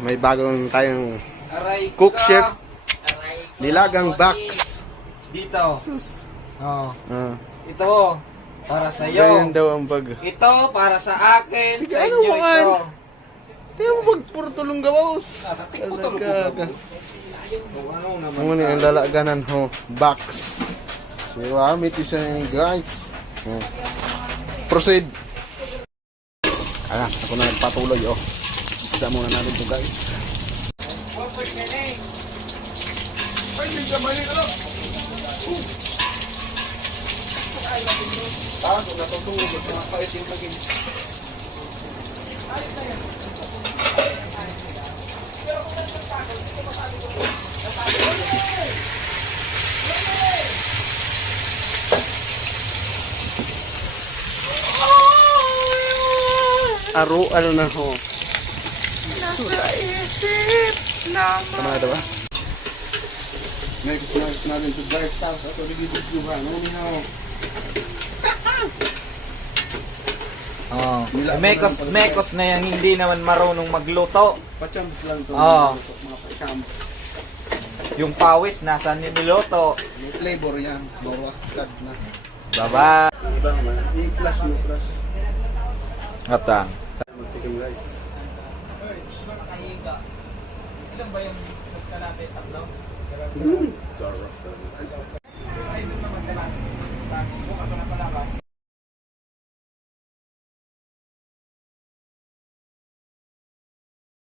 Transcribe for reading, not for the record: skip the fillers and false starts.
may bagong tayong Aray cook ka. chef. Aray ko. Nilagang box. Dito. Sus. Oh. Ah. Ito. Para sa Ganyan iyo. daw ang bag. Ito para sa akin. Tiga, Sa ano inyo mo, man? ito. Tingnan mo bag, puro tulong gawaos. Talaga. Ano naman? Ano ni ang lalaganan ho? Box. So, amit isa ni guys. Oh. Proceed. Ayan, ako na nagpatuloy oh. Isa muna natin to guys. Ay, hindi ka mali ka lang. Ah, kung natutulog, mga paitin lagi. Arual na ho. Nakaisip naman. Tama na ito ba? Next natin to dry stuff. Ito bibigyan ba? Ano na ho? Oh. Mekos na yung hindi naman marunong magluto. Pachams lang to. Oo. Mga pachams. Yung pawis, nasa niluto. May flavor yan. Bawas kad na. Baba. Iba naman. I-flash yung flash. Atang. Magtikim guys. Ilan ba yung natin? Tatlo? Sarap.